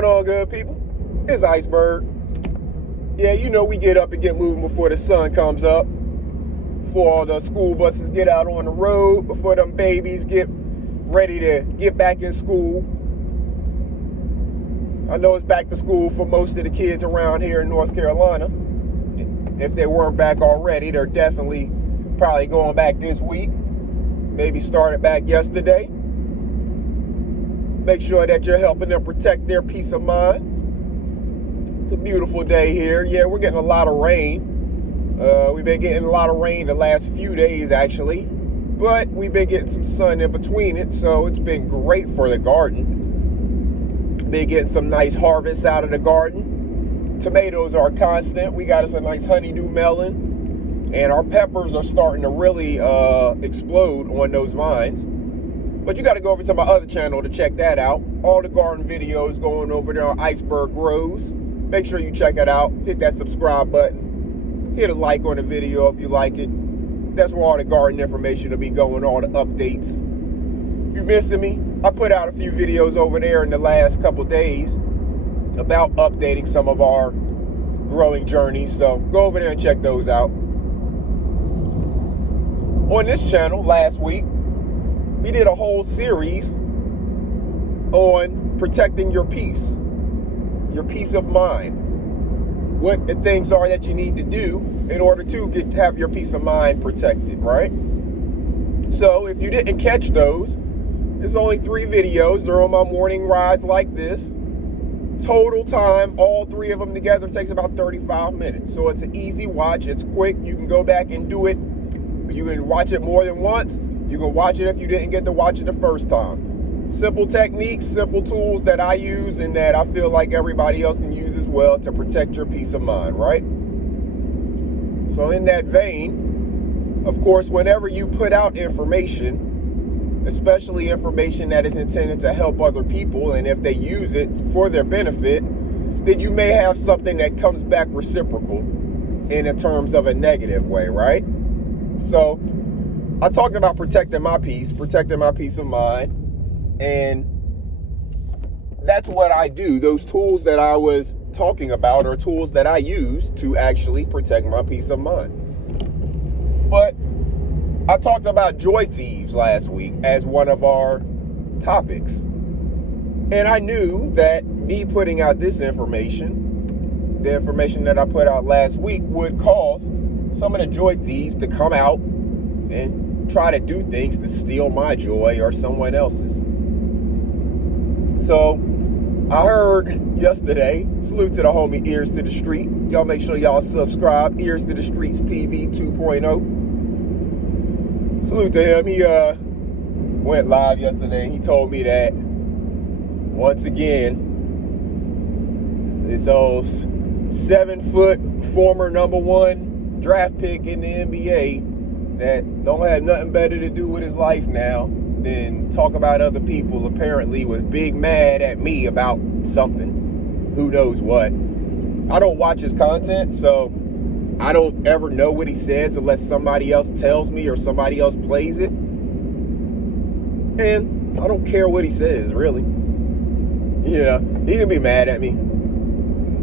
going on, good people? It's Iceberg. Yeah, you know we get up and get moving before the sun comes up, before all the school buses get out on the road, before them babies get ready to get back in school. I know it's back to school for most of the kids around here in North Carolina. If they weren't back already, they're definitely probably going back this week. Maybe started back yesterday. Make sure that you're helping them protect their peace of mind. It's a beautiful day here. Yeah, we're getting a lot of rain. We've been getting a lot of rain the last few days, actually. But we've been getting some sun in between it, so it's been great for the garden. Been getting some nice harvests out of the garden. Tomatoes are constant. We got us a nice honeydew melon. And our peppers are starting to really explode on those vines. But you got to go over to my other channel to check that out. All the garden videos going over there on Iceberg Grows. Make sure you check it out. Hit that subscribe button. Hit a like on the video if you like it. That's where all the garden information will be going, all the updates. If you're missing me, I put out a few videos over there in the last couple days about updating some of our growing journeys. So go over there and check those out. On this channel last week, we did a whole series on protecting your peace of mind. What the things are that you need to do in order to have your peace of mind protected, right? So if you didn't catch those, there's only 3 videos. They're on my morning rides like this. Total time, all 3 of them together, takes about 35 minutes. So it's an easy watch. It's quick. You can go back and do it. You can watch it more than once. You can watch it if you didn't get to watch it the first time. Simple techniques, simple tools that I use and that I feel like everybody else can use as well to protect your peace of mind, right? So in that vein, of course, whenever you put out information, especially information that is intended to help other people, and if they use it for their benefit, then you may have something that comes back reciprocal in terms of a negative way, right? So I talked about protecting my peace of mind, and that's what I do. Those tools that I was talking about are tools that I use to actually protect my peace of mind. But I talked about joy thieves last week as one of our topics. And I knew that me putting out this information, the information that I put out last week, would cause some of the joy thieves to come out and try to do things to steal my joy or someone else's. So I heard yesterday, salute to the homie Ears to the Street. Y'all make sure y'all subscribe. Ears to the Streets TV 2.0. Salute to him. He went live yesterday. He told me that once again, this old 7-foot former #1 draft pick in the NBA that don't have nothing better to do with his life now than talk about other people, apparently was big mad at me about something. Who knows what. I don't watch his content, so I don't ever know what he says unless somebody else tells me or somebody else plays it. And I don't care what he says, really. Yeah, he can be mad at me.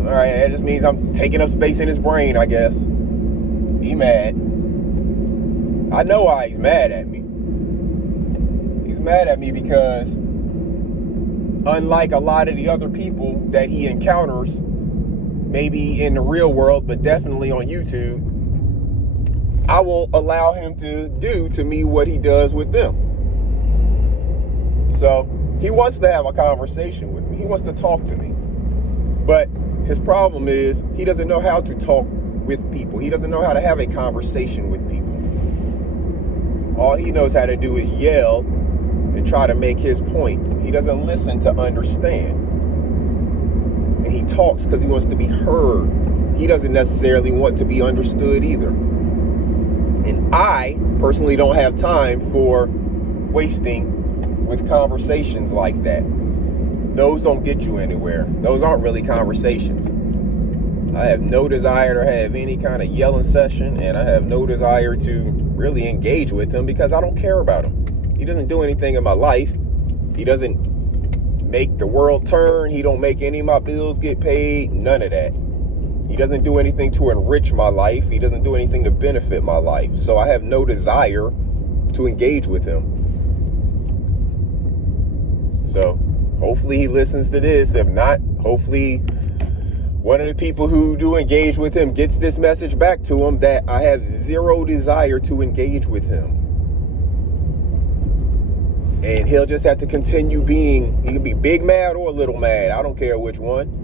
All right, that just means I'm taking up space in his brain, I guess. He mad. I know why he's mad at me. He's mad at me because unlike a lot of the other people that he encounters, maybe in the real world, but definitely on YouTube, I won't allow him to do to me what he does with them. So he wants to have a conversation with me. He wants to talk to me. But his problem is he doesn't know how to talk with people. He doesn't know how to have a conversation with people. All he knows how to do is yell and try to make his point. He doesn't listen to understand. And he talks because he wants to be heard. He doesn't necessarily want to be understood either. And I personally don't have time for wasting with conversations like that. Those don't get you anywhere. Those aren't really conversations. I have no desire to have any kind of yelling session, and I have no desire to really engage with him because I don't care about him. He doesn't do anything in my life. He doesn't make the world turn. He don't make any of my bills get paid. None of that. He doesn't do anything to enrich my life. He doesn't do anything to benefit my life. So I have no desire to engage with him. So hopefully he listens to this. If not, hopefully one of the people who do engage with him gets this message back to him that I have zero desire to engage with him. And he'll just have to continue being, he can be big mad or little mad. I don't care which one.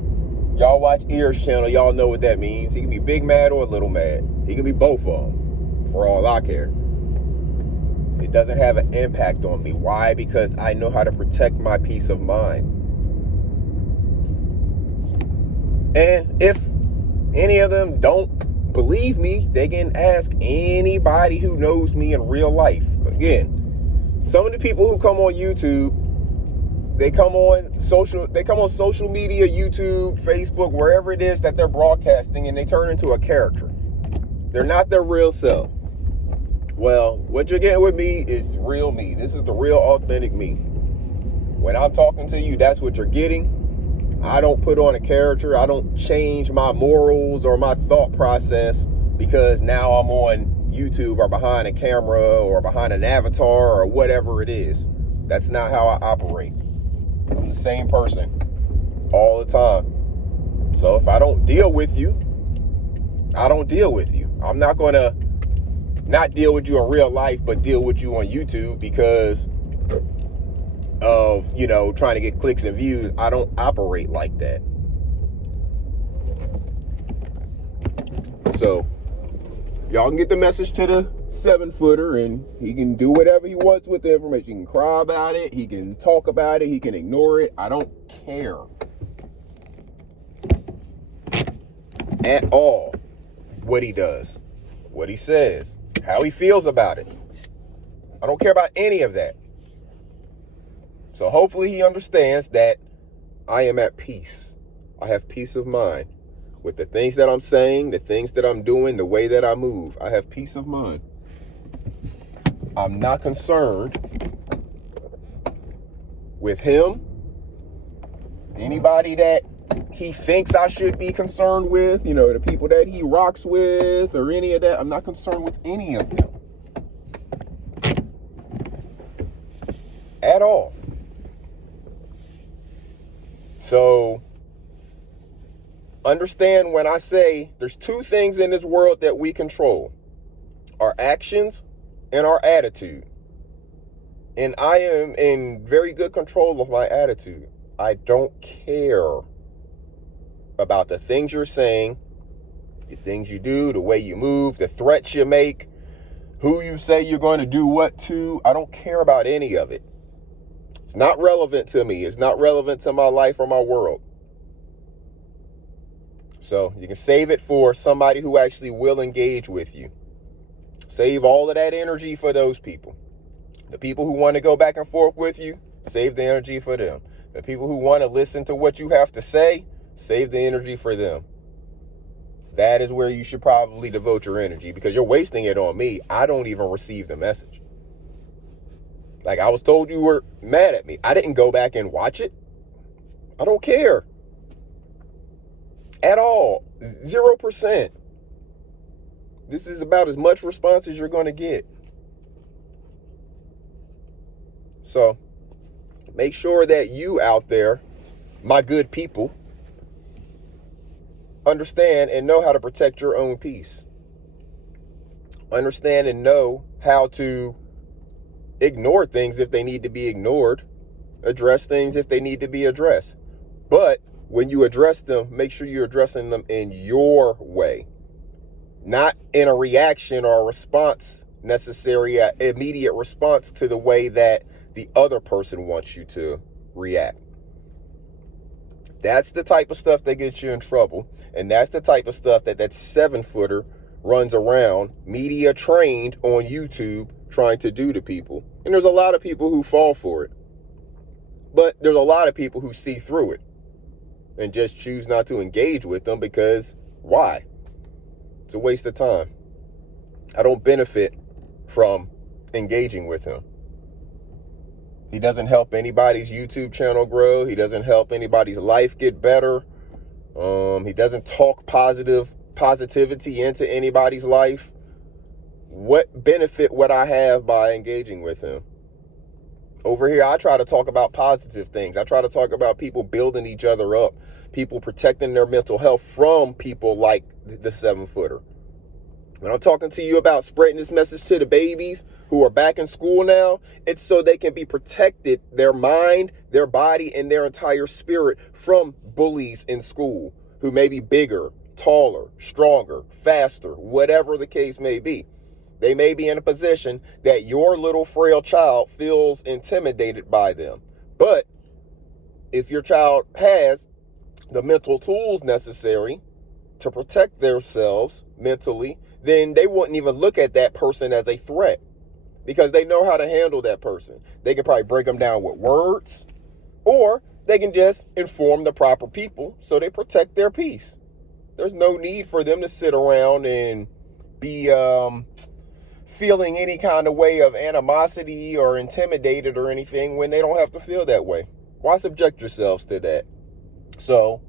Y'all watch Ears channel. Y'all know what that means. He can be big mad or little mad. He can be both of them, for all I care. It doesn't have an impact on me. Why? Because I know how to protect my peace of mind. And if any of them don't believe me, they can ask anybody who knows me in real life. Again, some of the people who come on YouTube, they come on social media, YouTube, Facebook, wherever it is that they're broadcasting, and they turn into a character. They're not their real self. Well, what you're getting with me is real me. This is the real authentic me. When I'm talking to you, that's what you're getting. I don't put on a character. I don't change my morals or my thought process because now I'm on YouTube or behind a camera or behind an avatar or whatever it is. That's not how I operate. I'm the same person all the time. So if I don't deal with you, I don't deal with you. I'm not going to not deal with you in real life, but deal with you on YouTube because of, trying to get clicks and views. I don't operate like that. So y'all can get the message to the 7-footer, and he can do whatever he wants with the information. He can cry about it. He can talk about it. He can ignore it. I don't care at all what he does, what he says, how he feels about it. I don't care about any of that. So hopefully he understands that I am at peace. I have peace of mind with the things that I'm saying, the things that I'm doing, the way that I move. I have peace of mind. I'm not concerned with him, anybody that he thinks I should be concerned with, the people that he rocks with or any of that. I'm not concerned with any of them at all. So understand when I say there's two things in this world that we control: our actions and our attitude. And I am in very good control of my attitude. I don't care about the things you're saying, the things you do, the way you move, the threats you make, who you say you're going to do what to. I don't care about any of it. It's not relevant to me. It's not relevant to my life or my world. So you can save it for somebody who actually will engage with you. Save all of that energy for those people. The people who want to go back and forth with you, save the energy for them. The people who want to listen to what you have to say, save the energy for them. That is where you should probably devote your energy, because you're wasting it on me. I don't even receive the message. Like, I was told you were mad at me. I didn't go back and watch it. I don't care. At all. 0%. This is about as much response as you're going to get. So, make sure that you out there, my good people, understand and know how to protect your own peace. Understand and know how to ignore things if they need to be ignored. Address things if they need to be addressed. But when you address them, make sure you're addressing them in your way. Not in a reaction or a response necessary, an immediate response to the way that the other person wants you to react. That's the type of stuff that gets you in trouble. And that's the type of stuff that 7-footer runs around, media trained on YouTube, trying to do to people. And there's a lot of people who fall for it. But there's a lot of people who see through it and just choose not to engage with them because why? It's a waste of time. I don't benefit from engaging with him. He doesn't help anybody's YouTube channel grow. He doesn't help anybody's life get better. He doesn't talk positivity into anybody's life. What benefit would I have by engaging with him? Over here, I try to talk about positive things. I try to talk about people building each other up, people protecting their mental health from people like the 7-footer. When I'm talking to you about spreading this message to the babies who are back in school now, it's so they can be protected, their mind, their body, and their entire spirit from bullies in school who may be bigger, taller, stronger, faster, whatever the case may be. They may be in a position that your little frail child feels intimidated by them. But if your child has the mental tools necessary to protect themselves mentally, then they wouldn't even look at that person as a threat because they know how to handle that person. They can probably break them down with words, or they can just inform the proper people so they protect their peace. There's no need for them to sit around and be feeling any kind of way of animosity or intimidated or anything when they don't have to feel that way. Why subject yourselves to that? So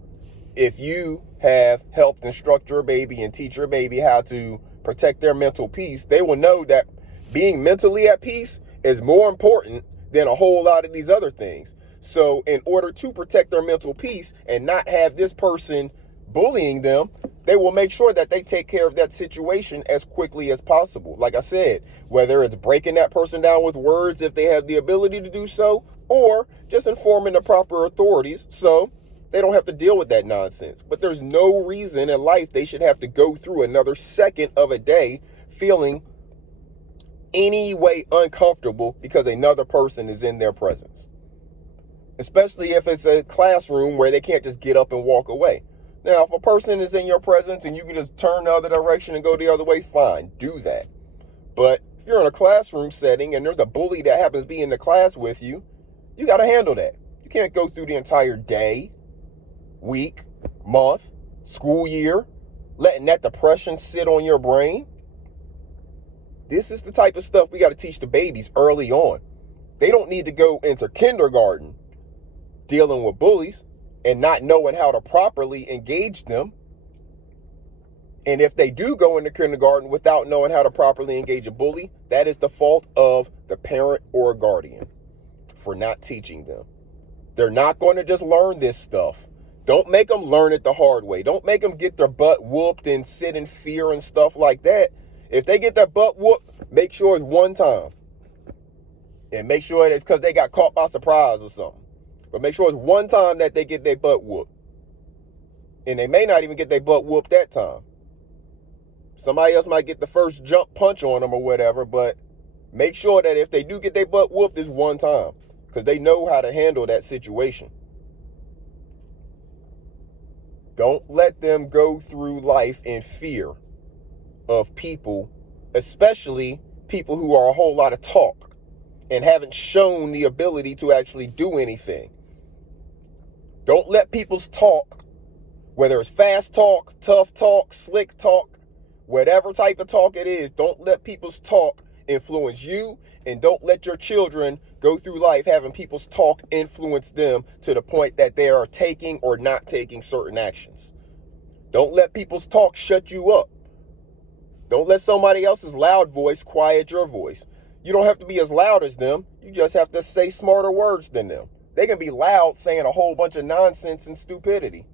if you have helped instruct your baby and teach your baby how to protect their mental peace, they will know that being mentally at peace is more important than a whole lot of these other things. So in order to protect their mental peace and not have this person bullying them, they will make sure that they take care of that situation as quickly as possible. Like I said, whether it's breaking that person down with words if they have the ability to do so, or just informing the proper authorities so they don't have to deal with that nonsense. But there's no reason in life they should have to go through another second of a day feeling any way uncomfortable because another person is in their presence. Especially if it's a classroom where they can't just get up and walk away. Now, if a person is in your presence and you can just turn the other direction and go the other way, fine, do that. But if you're in a classroom setting and there's a bully that happens to be in the class with you, you got to handle that. You can't go through the entire day, week, month, school year, letting that depression sit on your brain. This is the type of stuff we got to teach the babies early on. They don't need to go into kindergarten dealing with bullies and not knowing how to properly engage them. And if they do go into kindergarten without knowing how to properly engage a bully, that is the fault of the parent or guardian for not teaching them. They're not going to just learn this stuff. Don't make them learn it the hard way. Don't make them get their butt whooped and sit in fear and stuff like that. If they get their butt whooped, make sure it's one time. And make sure it's because they got caught by surprise or something. But make sure it's one time that they get their butt whooped. And they may not even get their butt whooped that time. Somebody else might get the first jump punch on them or whatever, but make sure that if they do get their butt whooped, it's one time. Because they know how to handle that situation. Don't let them go through life in fear of people, especially people who are a whole lot of talk and haven't shown the ability to actually do anything. Don't let people's talk, whether it's fast talk, tough talk, slick talk, whatever type of talk it is, don't let people's talk influence you, and don't let your children go through life having people's talk influence them to the point that they are taking or not taking certain actions. Don't let people's talk shut you up. Don't let somebody else's loud voice quiet your voice. You don't have to be as loud as them. You just have to say smarter words than them. They can be loud saying a whole bunch of nonsense and stupidity.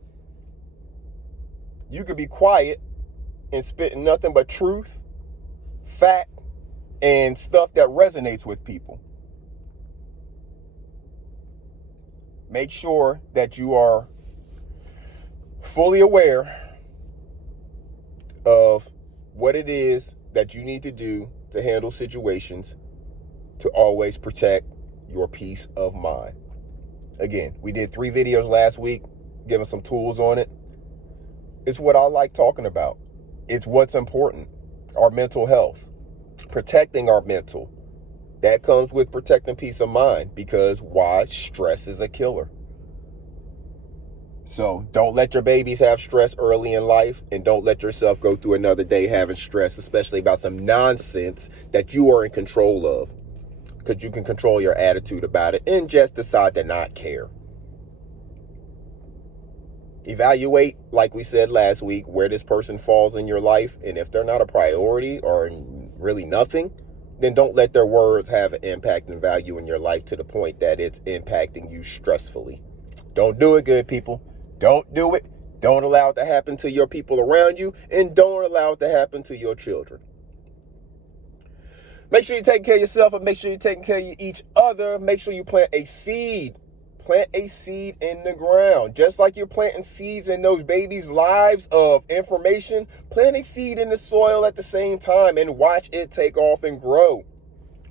You can be quiet and spitting nothing but truth, fact, and stuff that resonates with people. Make sure that you are fully aware of what it is that you need to do to handle situations to always protect your peace of mind. Again, we did 3 videos last week, giving some tools on it. It's what I like talking about. It's what's important. Our mental health. Protecting our mental. That comes with protecting peace of mind, because why? Stress is a killer. So don't let your babies have stress early in life, and don't let yourself go through another day having stress, especially about some nonsense that you are in control of. because you can control your attitude about it and just decide to not care. Evaluate, like we said last week, where this person falls in your life. And if they're not a priority or really nothing, then don't let their words have an impact and value in your life to the point that it's impacting you stressfully. Don't do it, good people. Don't do it. Don't allow it to happen to your people around you, and don't allow it to happen to your children. Make sure you take care of yourself, and make sure you're taking care of each other. Make sure you plant a seed. Plant a seed in the ground. Just like you're planting seeds in those babies' lives of information, plant a seed in the soil at the same time and watch it take off and grow.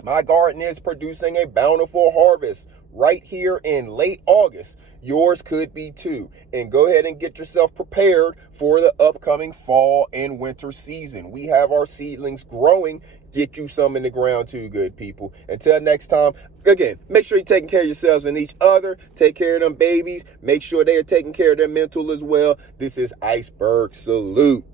My garden is producing a bountiful harvest right here in late August. Yours could be too. And go ahead and get yourself prepared for the upcoming fall and winter season. We have our seedlings growing. Get you some in the ground too, good people. Until next time, again, make sure you're taking care of yourselves and each other. Take care of them babies. Make sure they are taking care of their mental as well. This is Iceberg. Salute.